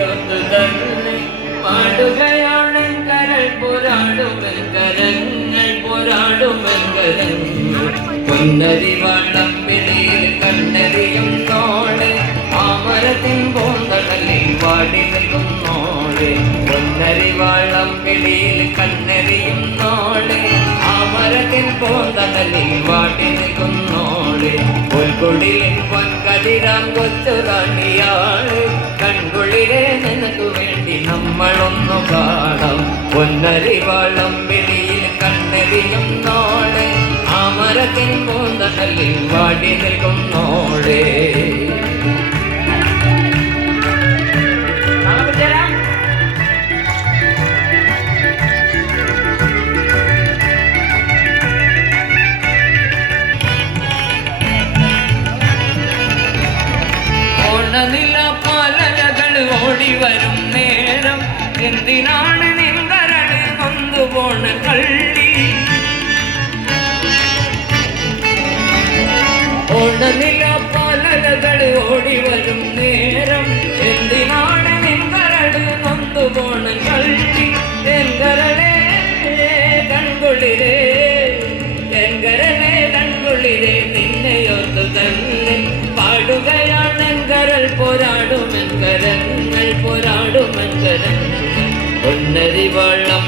നിന്നെയൊത്തു തന്നെ പാടുകയാണ് കരൾ പോരാടുമെൻ കരങ്ങൾ പോരാടുമെൻ കരങ്ങൾ പൊന്നരി വള്ളം പിടിയിൽ കണ്ണരിയുന്നോളെ ആമരത്തിൻ പോന്തടലിൽ വാടി നിൽക്കുന്നോളെ പൊന്നരി വള്ളം പിടിയിൽ കണ്ണരിയുന്നോളെ ആമരത്തിൻ പോന്തടലിൽ വാടി നിൽക്കുന്നോളെ പൊൽക്കൊടിലിൻ പൊൻകതിരാം കൊച്ചുറാണിയാള് കൺകുളിരെ നിനക്കു വേണ്ടി നമ്മളൊന്നു കാണാം പൊന്നരി വള്ളം പിടിയിൽ കണ്ണെറിയുന്നോളെ ആമരത്തിൻ പൂന്തടലിൽ വാടി നിൽക്കുന്നോളെ ഓണനില പാലകൾ ഓടി വരും നേരം എന്തിനാണ് നിങ്കരട് കൊണ്ടുപോണ കള്ളി ഓണനില പാലകൾ ഓടി വരും നേരം എന്തിനാണ് നിങ്കരട് കൊണ്ടുപോണ കള്ളി എങ്കരളെ കൺകുളിരെ എങ്കരളെ കൺകുളിരെ നിന്നെയോർത്തു തന്നെ പാടുകയാണ് കരൾ പോരാടുമെൻ കരങ്ങൾ പോരാടുമെൻ കരങ്ങൾ പൊന്നരി വള്ളം